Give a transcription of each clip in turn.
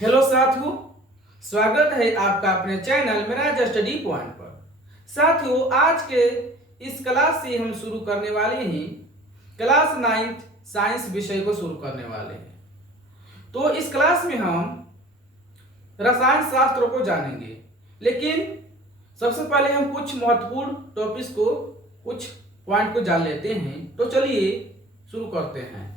Hello साथियों, स्वागत है आपका अपने चैनल मेरा स्टडी पॉइंट पर। साथियों, आज के इस क्लास से हम शुरू करने वाले हैं क्लास 9th साइंस विषय को शुरू करने वाले हैं। तो इस क्लास में हम रसायन शास्त्र को जानेंगे, लेकिन सबसे पहले हम कुछ महत्वपूर्ण टॉपिक्स को, कुछ पॉइंट को जान लेते हैं। तो चलिए शुरू करते हैं।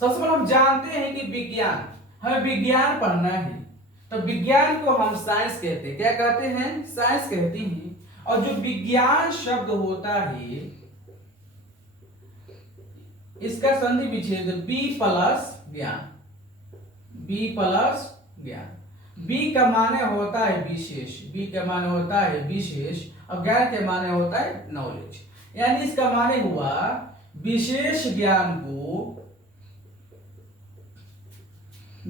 सबसे पहले हम जानते हैं कि विज्ञान, हमें विज्ञान पढ़ना है। तो विज्ञान को हम साइंस कहते हैं। क्या कहते हैं? साइंस कहती हैं। और जो विज्ञान शब्द होता है, इसका संधि विच्छेद बी प्लस ज्ञान, बी प्लस ज्ञान। बी का माने होता है विशेष, बी का माने होता है विशेष, और ज्ञान के माने होता है नॉलेज। यानी इसका माने हुआ विशेष ज्ञान को,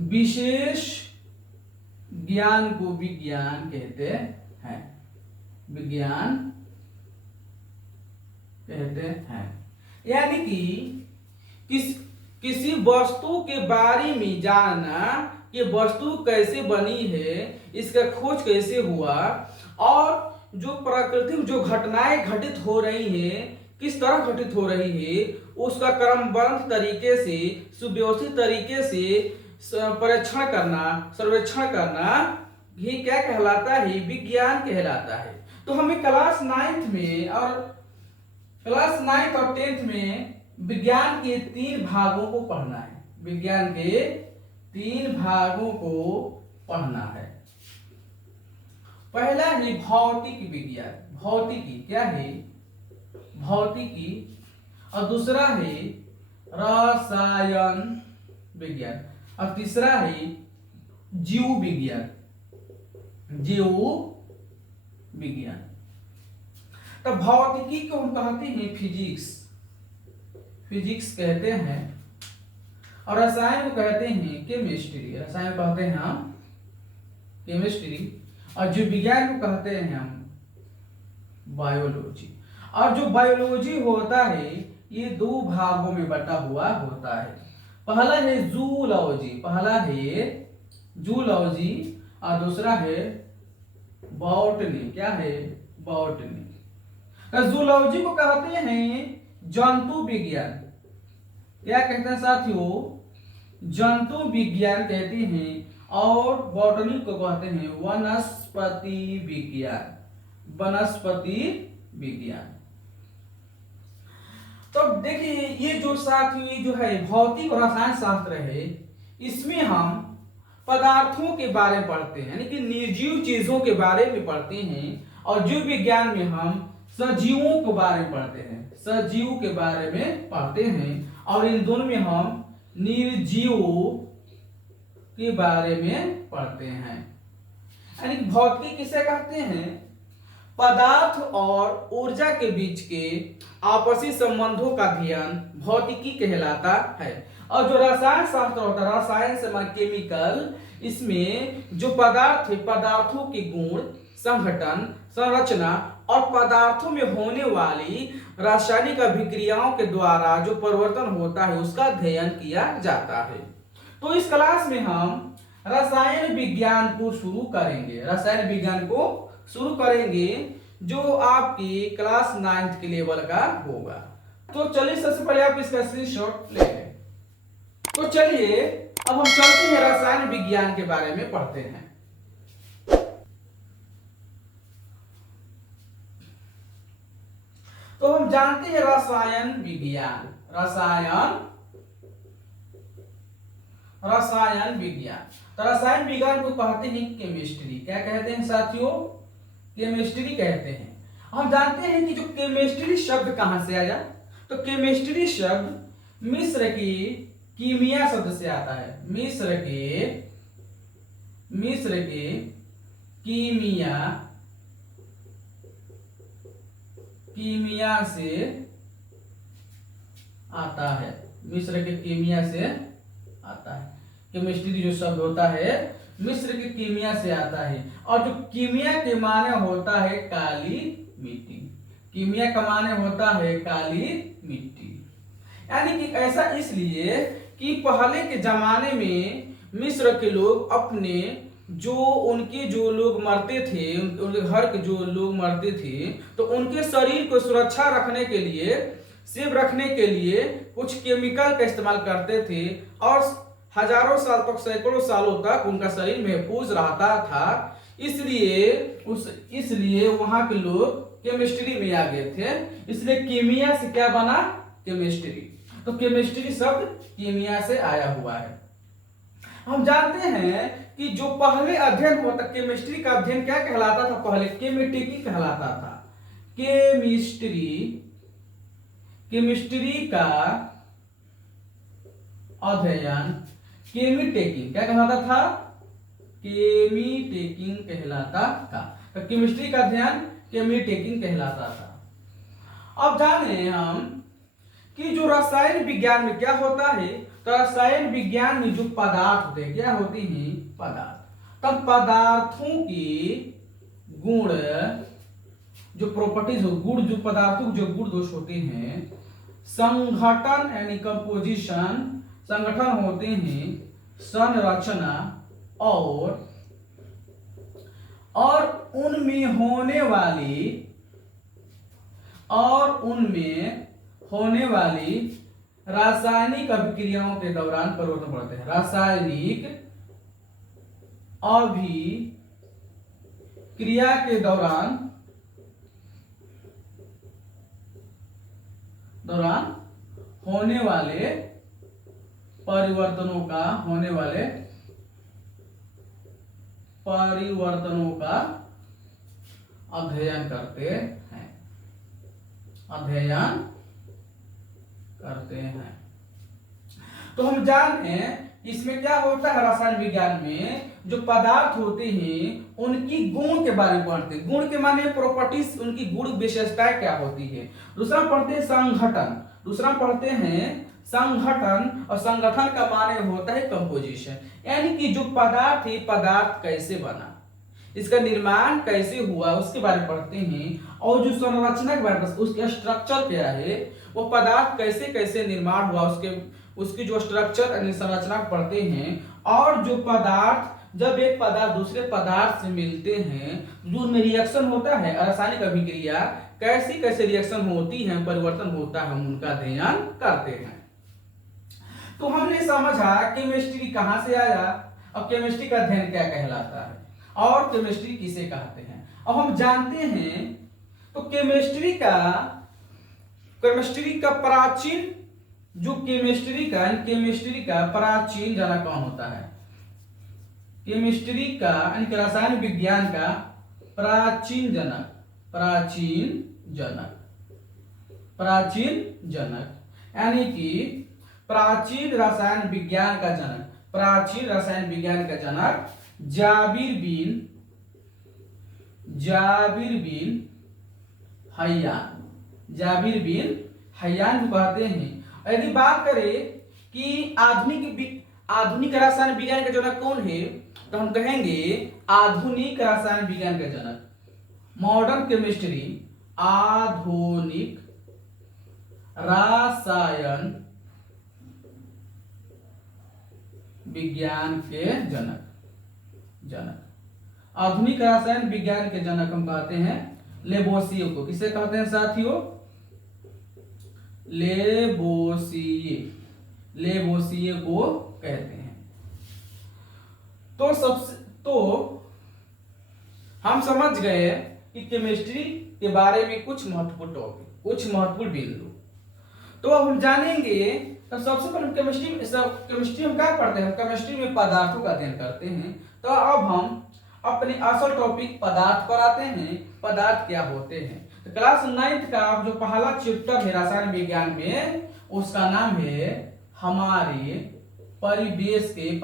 विशेष ज्ञान को विज्ञान कहते हैं, विज्ञान कहते हैं। यानी कि किसी वस्तु के बारे में जानना कि वस्तु कैसे बनी है, इसका खोज कैसे हुआ, और जो प्रकृति में जो घटनाएं घटित हो रही हैं किस तरह घटित हो रही है, उसका क्रमबद्ध तरीके से, सुव्यवस्थित तरीके से परीक्षण करना, सर्वेक्षण करना, ये क्या कहलाता है? विज्ञान कहलाता है। तो हमें क्लास 9th में और क्लास 9th और 10th में विज्ञान के 3 भागों को पढ़ना है। विज्ञान के 3 भागों को पढ़ना है। पहला है भौतिक विज्ञान, भौतिकी क्या है? भौतिकी। और दूसरा है रसायन विज्ञान, और तीसरा है जीव विज्ञान, जीव विज्ञान। तो भौतिकी को हम कहते हैं फिजिक्स, फिजिक्स कहते हैं। और रसायन को कहते हैं केमिस्ट्री, रसायन कहते हैं हम केमिस्ट्री। और जीव विज्ञान को कहते हैं हम बायोलॉजी। और जो बायोलॉजी होता है ये 2 भागों में बटा हुआ होता है। पहला है जूलॉजी, पहला है जूलॉजी, और दूसरा है बॉटनी। क्या है? बॉटनी। जूलॉजी को कहते हैं जंतु विज्ञान। क्या कहते हैं साथियों? जंतु विज्ञान कहते हैं। और बॉटनी को कहते हैं वनस्पति विज्ञान, वनस्पति विज्ञान। तो देखिए, ये जो साथियों जो है भौतिक और रसायन शास्त्र है, इसमें हम पदार्थों के बारे में पढ़ते हैं, यानी कि निर्जीव चीजों के बारे में पढ़ते हैं। और जीव विज्ञान में हम सजीवों के बारे में पढ़ते हैं, सजीव के बारे में पढ़ते हैं। और इन दोनों में हम निर्जीव के बारे में पढ़ते हैं। यानी कि भौतिकी किसे कहते हैं? पदार्थ और ऊर्जा के बीच के आपसी संबंधों का अध्ययन भौतिकी कहलाता है। और जो रसायन शास्त्र होता है, रसायन से केमिकल, इसमें जो पदार्थ है, पदार्थों के गुण, संघटन, संरचना और पदार्थों में होने वाली रासायनिक अभिक्रियाओं के द्वारा जो परिवर्तन होता है उसका अध्ययन किया जाता है। तो इस क्लास में हम रसायन विज्ञान को शुरू करेंगे, रसायन विज्ञान को शुरू करेंगे, जो आपकी क्लास 9th के लेवल का होगा। तो चलिए, सबसे पहले आप इसका स्क्रीनशॉट ले लें। तो चलिए अब हम चलते हैं रसायन विज्ञान के बारे में पढ़ते हैं। तो हम जानते हैं रसायन विज्ञान, रसायन विज्ञान। तो रसायन विज्ञान को कहते हैं केमिस्ट्री। क्या कहते हैं साथियों? केमिस्ट्री कहते हैं। हम जानते हैं कि जो केमिस्ट्री शब्द कहां से आया? तो केमिस्ट्री शब्द मिस्र की कीमिया शब्द से आता है। मिस्र के कीमिया से आता है, मिस्र के कीमिया से आता है। केमिस्ट्री जो शब्द होता है मिस्र की कीमिया से आता है। और जो कीमिया के माने होता है काली मिट्टी, कीमिया का माने होता है काली मिट्टी। यानी कि ऐसा इसलिए कि पहले के जमाने में मिस्र के लोग अपने जो उनके जो लोग मरते थे, उनके घर के जो लोग मरते थे, तो उनके शरीर को सुरक्षा रखने के लिए, सेव रखने के लिए कुछ केमिकल का इस्तेमाल करते थे और हजारों साल तक, सैकड़ों सालों तक उनका शरीर महफूज रहता था। इसलिए वहां के लोग केमिस्ट्री में आ गए थे। इसलिए कीमिया से क्या बना? केमिस्ट्री। तो केमिस्ट्री शब्द कीमिया से आया हुआ है। हम जानते हैं कि जो पहले अध्ययन होता, केमिस्ट्री का अध्ययन क्या कहलाता था? पहले केमिस्ट्री कहलाता था। केमिस्ट्री का अध्ययन केमिटेकिंग क्या कहलाता था? केमिटेकिंग कहलाता था। तो केमिस्ट्री का अध्ययन केमिटेकिंग कहलाता था। अब जाने हम कि जो रसायन विज्ञान में क्या होता है। तो रसायन विज्ञान में जो पदार्थ होते हैं, क्या होती हैं? पदार्थ। तब पदार्थों की गुण, जो प्रॉपर्टीज हो, गुण, जो पदार्थों जो गुण दोष होते हैं, संघटन यानी कंपोजिशन, संगठन होते हैं, संरचना और उनमें होने वाली रासायनिक अभिक्रियाओं के दौरान परिवर्तन पड़ते हैं। रासायनिक अभिक्रिया के दौरान होने वाले परिवर्तनों का अध्ययन करते हैं। तो हम जानते हैं इसमें क्या होता है। रसायन विज्ञान में जो पदार्थ होते हैं उनकी गुण के बारे में पढ़ते हैं। गुण के माने प्रॉपर्टीज, उनकी गुण विशेषताएं क्या होती है। दूसरा पढ़ते हैं संगठन, और संगठन का माने होता है कंपोजिशन, यानी कि जो पदार्थ है, पदार्थ कैसे बना, इसका निर्माण कैसे हुआ, उसके बारे में पढ़ते हैं। और जो संरचना के बारे में, उसके स्ट्रक्चर क्या है, वो पदार्थ कैसे कैसे निर्माण हुआ, उसकी जो स्ट्रक्चर यानी संरचना पढ़ते हैं। और जो पदार्थ, जब एक पदार्थ दूसरे पदार्थ से मिलते हैं, जो उनमें रिएक्शन होता है, रासायनिक अभिक्रिया कैसे कैसे रिएक्शन होती है, परिवर्तन होता है, हम उनका अध्ययन करते हैं। तो हमने समझा केमिस्ट्री कहां से आया और केमिस्ट्री का अध्ययन क्या कहलाता है और केमिस्ट्री किसे कहते हैं। अब हम जानते हैं तो केमिस्ट्री का प्राचीन, जो केमिस्ट्री का प्राचीन जनक कौन होता है? केमिस्ट्री का यानी रसायन विज्ञान का प्राचीन जनक यानी कि प्राचीन रसायन विज्ञान का जनक जाबिर बिन हय्यान को कहते हैं। यदि बात करें कि आधुनिक रसायन विज्ञान का जनक कौन है, तो हम कहेंगे आधुनिक रसायन विज्ञान का जनक, मॉडर्न केमिस्ट्री, आधुनिक रसायन विज्ञान के जनक आधुनिक रसायन विज्ञान के जनक हम कहते हैं लेबोसिये को। किसे कहते हैं साथियों? लेबोसिये को कहते हैं। तो हम समझ गए कि केमिस्ट्री के बारे में कुछ महत्वपूर्ण टॉपिक, कुछ महत्वपूर्ण बिंदु। तो अब हम जानेंगे। तो सबसे पहले केमिस्ट्री हम क्या पढ़ते हैं? केमिस्ट्री में पदार्थों का अध्ययन करते हैं। तो अब हम अपने असल टॉपिक पदार्थ पर आते हैं। पदार्थ क्या होते हैं? तो क्लास 9th का जो पहला चैप्टर है रसायन विज्ञान में, उसका नाम है हमारे परिवेश के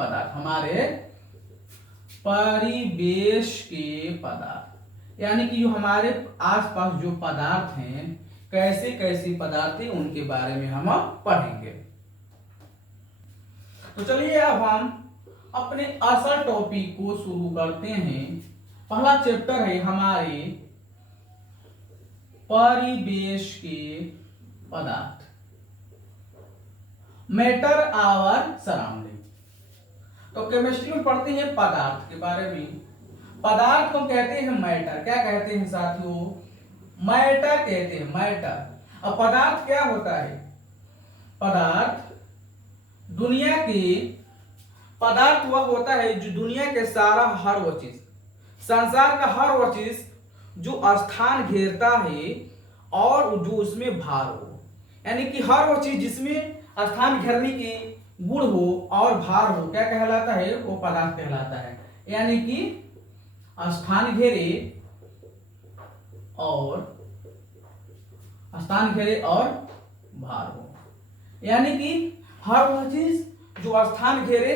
पदार्थ, यानी कि जो हमारे आसपास जो पदार्थ हैं, कैसे कैसे पदार्थ हैं, उनके बारे में हम पढ़ेंगे। तो चलिए अब हम अपने असल टॉपिक को शुरू करते हैं। पहला चैप्टर है हमारे परिवेश के पदार्थ, मैटर आवर सराउंडिंग। तो केमिस्ट्री में पढ़ते हैं पदार्थ के बारे में। पदार्थ को कहते हैं मैटर। क्या कहते हैं साथियों? मैटर कहते हैं, मैटर। अब पदार्थ क्या होता है? पदार्थ दुनिया की, पदार्थ वह होता है जो दुनिया के सारा हर वो चीज, संसार का हर वो चीज जो स्थान घेरता है और जो उसमें भार हो, यानी कि हर वो चीज जिसमें स्थान घेरने की गुण हो और भार हो, क्या कहलाता है? वो पदार्थ कहलाता है। यानी कि स्थान घेरे और भार हो, यानी कि हर वह चीज जो स्थान घेरे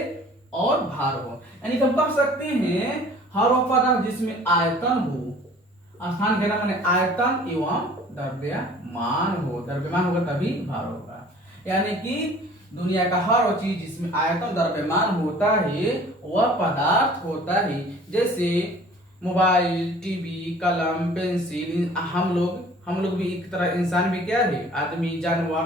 और भार हो, यानी कि हम कह सकते हैं हर वह पदार्थ जिसमें आयतन हो, स्थान घेरा माने आयतन एवं द्रव्यमान हो, द्रव्यमान होगा तभी भार होगा। यानी कि दुनिया का हर वो चीज जिसमें आयतन द्रव्यमान होता है वह पदार्थ होता है। जैसे मोबाइल, टीवी, कलम, पेंसिल, हम लोग भी एक तरह इंसान भी क्या है? आदमी, जानवर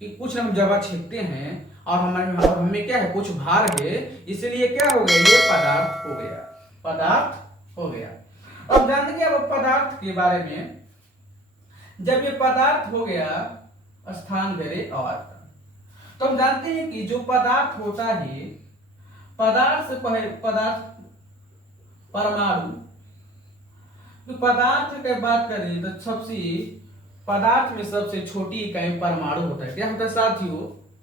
कि कुछ ना कुछ जगह छेदते हैं और हमें क्या है? कुछ भार है, इसलिए क्या हो गया? ये पदार्थ हो गया, पदार्थ हो गया। अब जानते हैं अब पदार्थ के बारे में। जब ये पदार्थ हो गया स्थान घेरे और आयतन, तो हम जानते हैं कि जो पदार्थ होता है, पदार्थ से पहले पदार्थ परमाणु, तो पदार्थ की बात करें तो पदार्थ में सबसे छोटी इकाई परमाणु होता है। क्या होता है साथियों?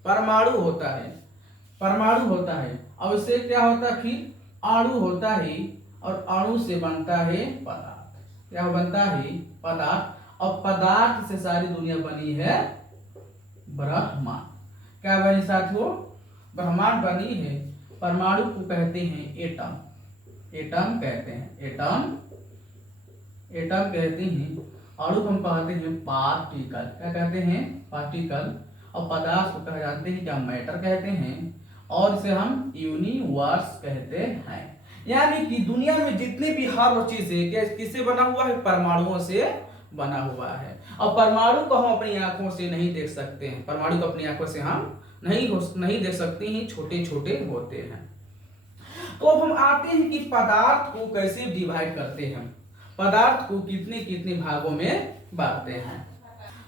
परमाणु होता है, परमाणु होता है। और इससे क्या होता है? फिर अणु होता है और अणु से बनता है पदार्थ। क्या बनता है? पदार्थ। और पदार्थ से सारी दुनिया बनी है ब्रह्मांड। क्या बनी साथियों? ब्रह्मांड बनी है। परमाणु को कहते हैं एटम, एटम कहते हैं, एटम कहते हैं। अणु हम कहते हैं पार्टिकल। क्या कहते हैं? पार्टिकल। और पदार्थ को कह जानते हैं क्या? मैटर कहते हैं। और इसे हम यूनिवर्स कहते हैं। यानी कि दुनिया में जितने भी हर वो चीज है किससे बना हुआ है? परमाणुओं से बना हुआ है। और परमाणु को हम अपनी आंखों से नहीं देख सकते हैं, परमाणु को अपनी आंखों से हम नहीं देख सकते हैं, छोटे छोटे होते हैं। तो अब हम आते हैं कि पदार्थ को कैसे डिवाइड करते हैं, पदार्थ को कितने कितने भागों में बांटते हैं।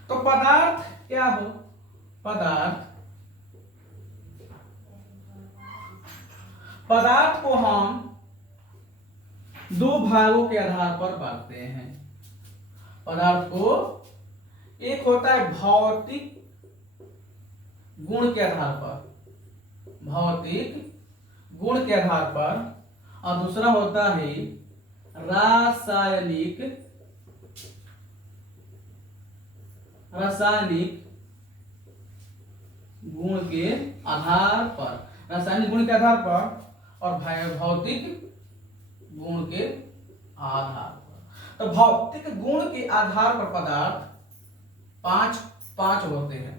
तो पदार्थ क्या हो? पदार्थ को हम दो भागों के आधार पर बांटते हैं। पदार्थ को एक होता है भौतिक गुण के आधार पर, भौतिक गुण के आधार पर, और दूसरा होता है रासायनिक गुण के आधार पर, रासायनिक गुण के आधार पर और भौतिक गुण के आधार पर। तो भौतिक गुण के आधार पर पदार्थ पांच होते हैं।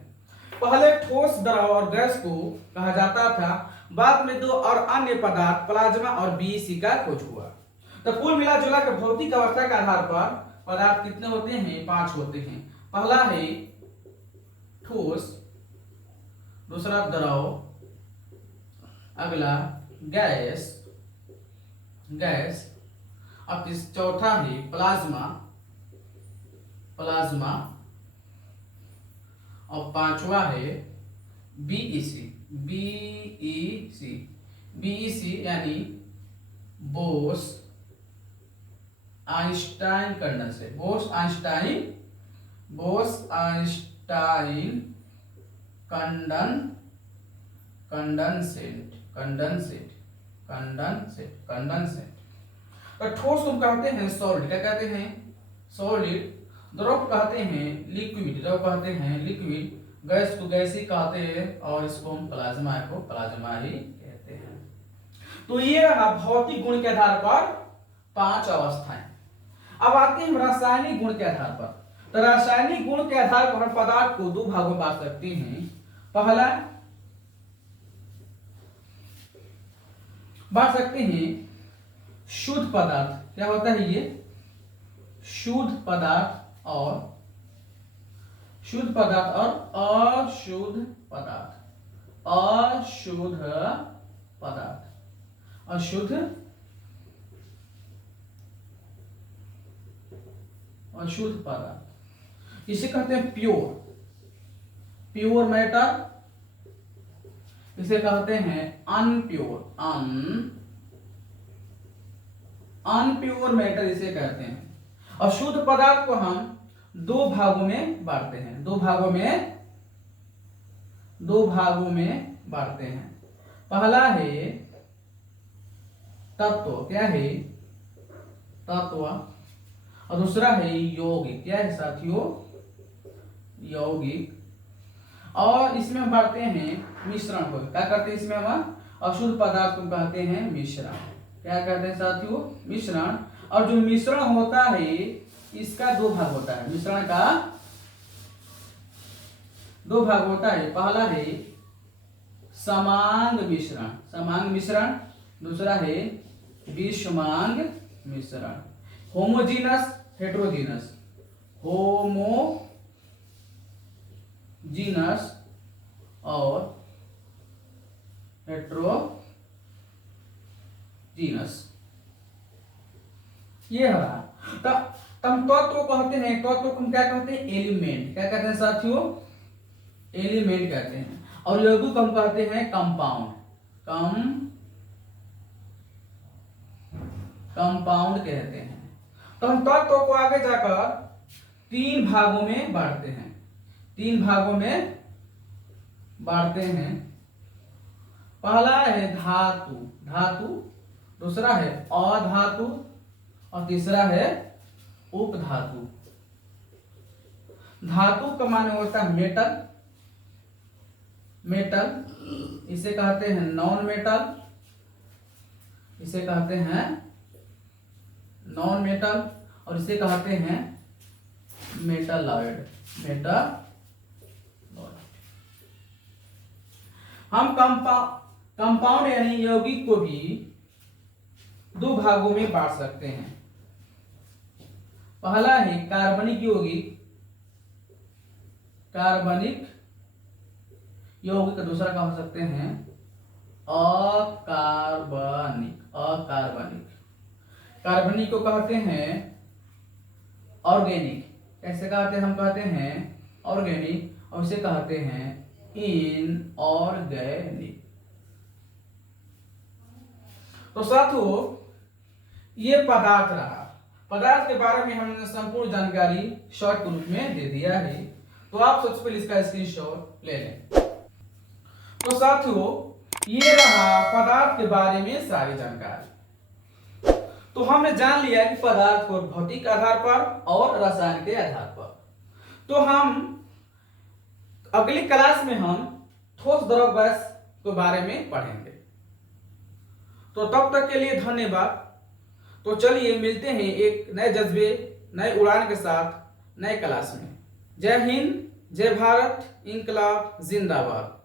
पहले ठोस, द्रव और गैस को कहा जाता था। बाद में दो और अन्य पदार्थ प्लाज्मा और बीईसी का खोज हुआ। तो कुल मिला जुला के भौतिक अवस्था के आधार पर पदार्थ कितने होते हैं? 5 होते हैं। पहला है ठोस, दूसरा द्रव, अगला गैस, अब चौथा है प्लाज्मा, और पांचवा है बीईसी, यानी Bose Einstein condensate, Bose Einstein condensate. तो ठोस को कहते हैं सॉलिड, क्या कहते हैं? सॉलिड। द्रव कहते हैं लिक्विड, गैस को गैसी कहते हैं, और इसको हम प्लाज्मा ही कहते हैं। तो ये रहा भौतिक गुण के आधार पर 5 अवस्थाएं। अब आते हैं रासायनिक गुण के आधार पर। तो रासायनिक गुण के आधार पर हम पदार्थ को 2 भागों में बांट सकते हैं। पहला बांट सकते हैं शुद्ध पदार्थ। क्या होता है ये? शुद्ध पदार्थ और अशुद्ध पदार्थ। अशुद्ध पदार्थ, इसे कहते हैं प्योर मैटर, इसे कहते हैं अनप्योर मैटर इसे कहते हैं। अशुद्ध पदार्थ को हम दो भागों में बांटते हैं, दो भागों में बांटते हैं। पहला है तत्व, क्या है तत्व, और दूसरा है यौगिक, क्या है साथियों यौगिक। और इसमें हम बांटते हैं मिश्रण को, क्या करते हैं इसमें हम अशुद्ध पदार्थ को कहते हैं मिश्रण, क्या कहते हैं साथियों मिश्रण। और जो मिश्रण होता है इसका दो भाग होता है, मिश्रण का दो भाग होता है। पहला है समांग मिश्रण, दूसरा है विषमांग मिश्रण। होमोजीनस हेटेरोजीनस, होमोजीनस और हेटेरोजीनस, ये है। तत्व कहते हैं, तत्व को हम क्या कहते हैं एलिमेंट, क्या कहते हैं साथियों एलिमेंट कहते हैं। और यौगिक को हम कहते हैं कंपाउंड कहते हैं। तो हम तत्व को आगे जाकर तीन भागों में बांटते हैं, पहला है धातु, दूसरा है अधातु और तीसरा है उपधातु। धातु का माने होता है मेटल, इसे कहते हैं नॉन मेटल, और इसे कहते हैं मेटालॉइड। हम कंपाउंड यानी यौगिक को भी दो भागों में बांट सकते हैं। पहला है कार्बनिक यौगिक, दूसरा क्या हो सकते हैं अकार्बनिक। कार्बनिक को कहते हैं ऑर्गेनिक, कैसे कहते हैं हम कहते हैं ऑर्गेनिक, और इसे कहते हैं इनऑर्गेनिक। तो साथियों ये पदार्थ रहा, पदार्थ के बारे में हमने संपूर्ण जानकारी शॉर्ट रूप में दे दिया है। तो आप सबसे पहले इसका स्क्रीनशॉट ले लें। तो साथियों ये रहा पदार्थ के बारे में सारी जानकारी। तो हमने जान लिया कि पदार्थ को भौतिक आधार पर और रसायन के आधार पर। तो हम अगली क्लास में हम ठोस द्रव गैस के बारे में पढ़ेंगे। तो तब तक के लिए धन्यवाद। तो चलिए मिलते हैं एक नए जज्बे, नए उड़ान के साथ नए क्लास में। जय हिंद, जय भारत, इंकलाब जिंदाबाद।